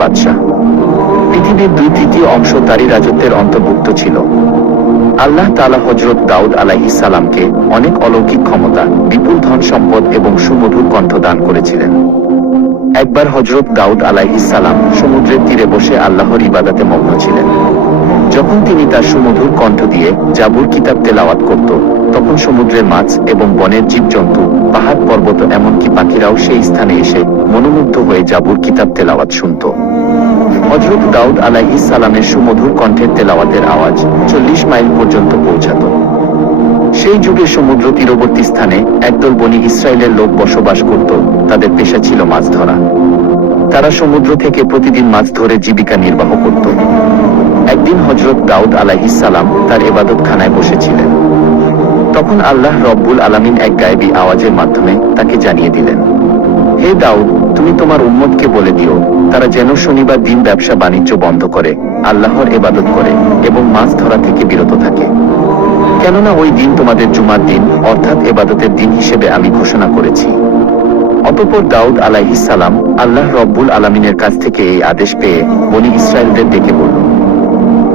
বাদশাহ। পৃথিবীর 2/3 অংশ তারই রাজত্বের অন্তর্ভুক্ত ছিল। আল্লাহ তাআলা হযরত দাউদ আলাইহিস সালামকে অনেক অলৌকিক ক্ষমতা, বিপুল ধন সম্পদ এবং সুমধুর কণ্ঠ দান করেছিলেন। একবার হযরত দাউদ আলাইহিস সালাম সমুদ্রের তীরে বসে আল্লাহর ইবাদতে মগ্ন ছিলেন। যখন তিনি তার সুমধুর কণ্ঠ দিয়ে জাবুর কিতাব তেলাওয়াত করত, তখন সমুদ্রের মাছ এবং বনের জীবজন্তু, পাহাড় পর্বত এমনকি পাখিরাও সেই স্থানে এসে মনোমুগ্ধ হয়ে জাবুর কিতাব তেলাওয়াত শুনত। হযরত দাউদ আলাইহিস সালামের সুমধুর কণ্ঠের তেলাওয়াতের আওয়াজ 40 মাইল পর্যন্ত পৌঁছাত। সেই যুগে সমুদ্র তীরবর্তী স্থানে একদল বনি ইসরায়েলের লোক বসবাস করত। তাদের পেশা ছিল মাছ ধরা। তারা সমুদ্র থেকে প্রতিদিন মাছ ধরে জীবিকা নির্বাহ করত। একদিন হযরত দাউদ আলাইহিস সালাম তার ইবাদতখানায় বসেছিলেন। তখন আল্লাহ রব্বুল আলামিন এক গায়েবী আওয়াজের মাধ্যমে তাকে জানিয়ে দিলেন, হে দাউদ, তুমি তোমার উম্মতকে বলে দিও, তারা যেন শনিবার দিন ব্যবসা বাণিজ্য বন্ধ করে আল্লাহর ইবাদত করে এবং মাছ ধরা থেকে বিরত থাকে। কেননা ওই দিন তোমাদের জুমার দিন, অর্থাৎ ইবাদতের দিন হিসেবে আমি ঘোষণা করেছি। অতঃপর দাউদ আলাইহিস সালাম আল্লাহ রব্বুল আলামিনের কাছ থেকে এই আদেশ পেয়ে বনি ইসরায়েলদের ডেকে বলল,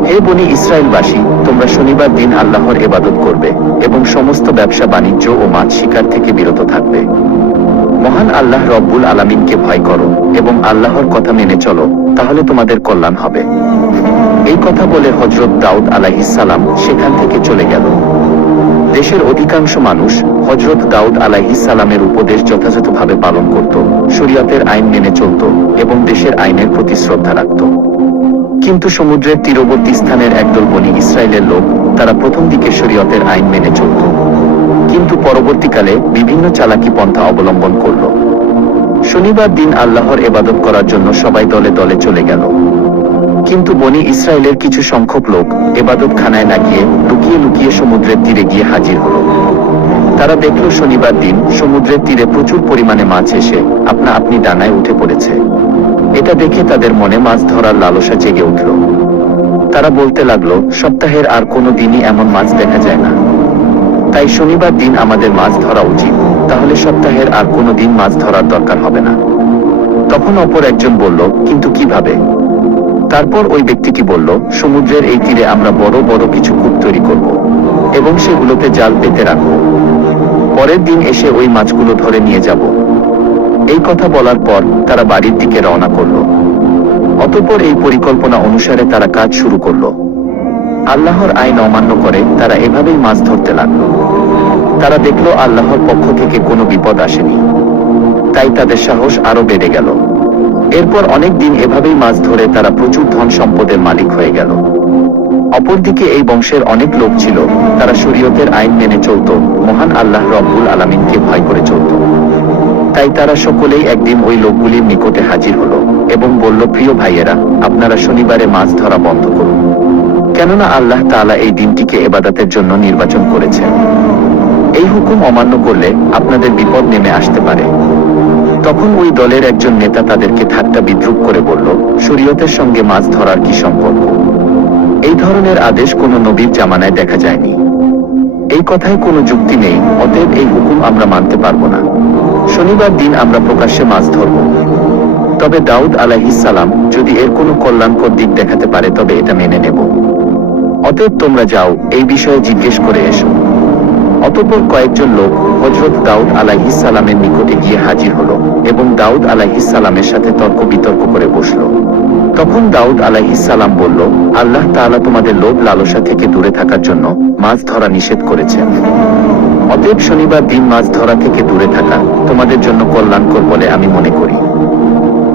হে বনি ইসরায়েলবাসী, তোমরা শনিবার দিন আল্লাহর ইবাদত করবে এবং সমস্ত ব্যবসা বাণিজ্য ও মাছ শিকার থেকে বিরত থাকবে। মহান আল্লাহ রব্বুল আলামিনকে ভয় করো এবং আল্লাহর কথা মেনে চলো, তাহলে তোমাদের কল্যাণ হবে। এই কথা বলে হযরত দাউদ আলাইহিস সালাম সেখান থেকে চলে গেল। দেশের অধিকাংশ মানুষ হযরত দাউদ আলাইহিস সালামের উপদেশ যথাযথভাবে পালন করত, শরীয়তের আইন মেনে চলত এবং দেশের আইনের প্রতি শ্রদ্ধা রাখত। কিন্তু সমুদ্রের তীরবর্তী স্থানের একদল বনি ইসরায়েলের লোক, তারা প্রথম দিকে শরীয়তের আইন মেনে চলত, কিন্তু পরবর্তীকালে বিভিন্ন চালাকি পন্থা অবলম্বন করল। শনিবার দিন আল্লাহর ইবাদত করার জন্য সবাই দলে দলে চলে গেল। কিন্তু বনি ইসরায়েলের কিছু সংখ্যক লোক ইবাদতখানায় না গিয়ে লুকিয়ে লুকিয়ে সমুদ্রের তীরে গিয়ে হাজির হলো। তারা দেখল শনিবার দিন সমুদ্রের তীরে প্রচুর পরিমাণে মাছ এসে আপনা আপনি ডানায় উঠে পড়েছে। এটা দেখে তাদের মনে মাছ ধরার লালসা জেগে উঠল। তারা বলতে লাগলো, সপ্তাহের আর কোনো দিনই এমন মাছ দেখা যায় না, তাই শনিবার দিন আমাদের মাছ ধরা উচিত, তাহলে সপ্তাহের আর কোনো দিন মাছ ধরার দরকার হবে না। তখন অপর একজন বলল, কিন্তু কিভাবে? তারপর ওই ব্যক্তিটি বলল, সমুদ্রের এই তীরে আমরা বড় বড় কিছু কূপ তৈরি করব এবং সেগুলোতে জাল পেতে রাখব। পরের দিন এসে ওই মাছগুলো ধরে নিয়ে যাব। এই কথা বলার পর তারা বাড়ির দিকে রওনা করল। অতঃপর এই পরিকল্পনা অনুসারে তারা কাজ শুরু করল। আল্লাহর আইন অমান্য করে তারা এভাবেই মাছ ধরতে লাগল। তারা দেখল আল্লাহর পক্ষ থেকে কোনো বিপদ আসেনি, তাই তাদের সাহস আরো বেড়ে গেল। এরপর অনেক দিন এভাবেই মাছ ধরে তারা প্রচুর ধন সম্পদের মালিক হয়ে গেল। অপরদিকে এই বংশের অনেক লোক ছিল, তারা শরীয়তের আইন মেনে চলত, মহান আল্লাহ রব্বুল আলামিনকে ভয় করে চলত। তাই তারা সকলেই একদিন ওই লোকগুলির নিকটে হাজির হলো এবং বলল, প্রিয় ভাইয়েরা, আপনারা শনিবারে মাছ ধরা বন্ধ করুন, কেননা আল্লাহ তাআলা এই দিনটিকে ইবাদতের জন্য নির্বাচন করেছেন। এই হুকুম অমান্য করলে আপনাদের বিপদ নেমে আসতে পারে। তখন ওই দলের একজন নেতা তাদেরকে ঠাট্টা বিদ্রূপ করে বলল, শরীয়তের সঙ্গে মাছ ধরার কি সম্পর্ক? এই ধরনের আদেশ কোনো নবীর জামানায় দেখা যায়নি। এই কথায় কোনো যুক্তি নেই, অতএব এই হুকুম আমরা মানতে পারবো না। শনিবার দিন আমরা প্রকাশ্যে মাছ ধরব। তবে দাউদ আলাইহিস সালাম যদি এর কোনো কল্যাণকর দিক দেখাতে পারে তবে এটা মেনে নেব। অতএব তোমরা যাও, এই বিষয়ে জিজ্ঞেস করে এসো। অতঃপর কয়েকজন লোক হযরত দাউদ আলাইহিস সালামের নিকটে গিয়ে হাজির হলো এবং দাউদ আলাইহিস সালামের সাথে তর্ক বিতর্ক করে বসলো। তখন দাউদ আলাইহিস সালাম বলল, আল্লাহ তাআলা তোমাদের লোভ লালসা থেকে দূরে থাকার জন্য মাছ ধরা নিষেধ করেছেন। অতএব শনিবার দিন মাছ ধরা থেকে দূরে থাকা তোমাদের জন্য কল্যাণকর বলে আমি মনে করি।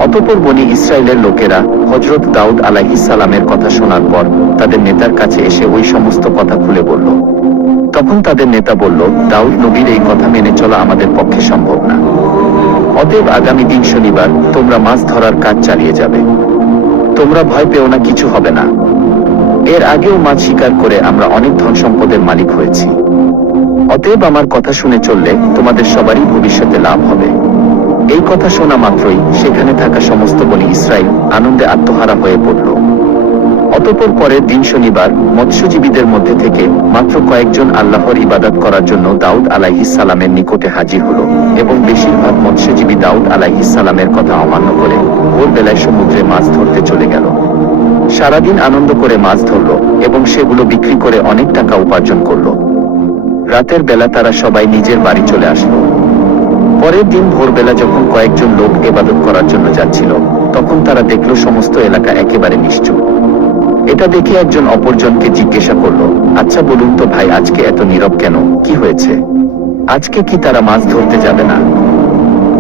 অতঃপর বনি ইসরায়েলের লোকেরা হযরত দাউদ আলাইহিস সালামের কথা শোনার পর তাদের নেতার কাছে এসে ওই সমস্ত কথা খুলে বলল। তখন তাদের নেতা বলল, দাউদ নবীর এই কথা মেনে চলা আমাদের পক্ষে সম্ভব না। অতএব আগামী দিন শনিবার তোমরা মাছ ধরার কাজ চালিয়ে যাবে। তোমরা ভয় পেও না, কিছু হবে না। এর আগেও মাছ শিকার করে আমরা অনেক ধন সম্পদের মালিক হয়েছি। অতএব আমার কথা শুনে চললে তোমাদের সবারই ভবিষ্যতে লাভ হবে। এই কথা শোনা মাত্রই সেখানে থাকা সমস্ত বনি ইসরাইল আনন্দে আত্মহারা হয়ে পড়ল। অতঃপর পরের দিন শনিবার মৎস্যজীবীদের মধ্যে থেকে মাত্র কয়েকজন আল্লাহর ইবাদত করার জন্য দাউদ আলাইহিস সালামের নিকটে হাজির হলো এবং বেশিরভাগ মৎস্যজীবী দাউদ আলাইহিস সালামের কথা অমান্য করে ভোরবেলায় সমুদ্রে মাছ ধরতে চলে গেল। সারাদিন আনন্দ করে মাছ ধরল এবং সেগুলো বিক্রি করে অনেক টাকা উপার্জন করলো। রাতের বেলা তারা সবাই নিজের বাড়ি চলে আসলো। পরের দিন ভোরবেলা যখন কয়েকজন লোক ইবাদত করার জন্য যাচ্ছিল, তখন তারা দেখলো সমস্ত এলাকা একেবারে নিশ্চুপ। এটা দেখে একজন অপরজনকে জিজ্ঞাসা করলো, আচ্ছা বলুন তো ভাই, আজকে এত নীরব কেন, কি হয়েছে? আজকে কি তারা মাছ ধরতে যাবে না?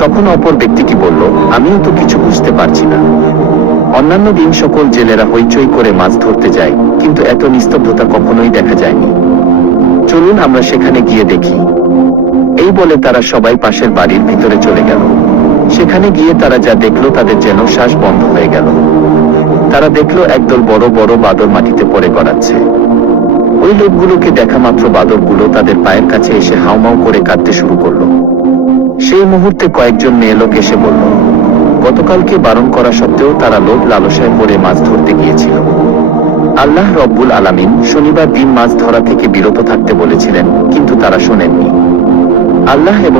তখন অপর ব্যক্তিটি বলল, আমিও তো কিছু বুঝতে পারছি না। অন্যান্য দিন সকল জেলেরা হইচই করে মাছ ধরতে যায়, কিন্তু এত নিস্তব্ধতা কখনোই দেখা যায়নি। চলুন আমরা সেখানে গিয়ে দেখি। এই বলে তারা সবাই পাশের বাড়ির ভিতরে চলে গেল। সেখানে গিয়ে তারা যা দেখলো তাদের যেন শ্বাস বন্ধ হয়ে গেল। তারা দেখলো একদল বড় বড় বাদর মাটিতে পড়ে গড়াচ্ছে। ওই লোকগুলোকে দেখা মাত্র বাদরগুলো তাদের পায়ের কাছে এসে হাউমাউ করে কাঁদতে শুরু করলো। সেই মুহূর্তে কয়েকজন মেয়ে লোক এসে বলল, গতকালকে বারণ করা সত্ত্বেও তারা লোভ লালসায় পড়ে মাছ ধরতে গিয়েছিল। আল্লাহ রব্বুল আলামিন শনিবার দিন মাছ ধরা থেকে বিরত থাকতে বলেছিলেন, কিন্তু তারা শোনেননি। আল্লাহ এবং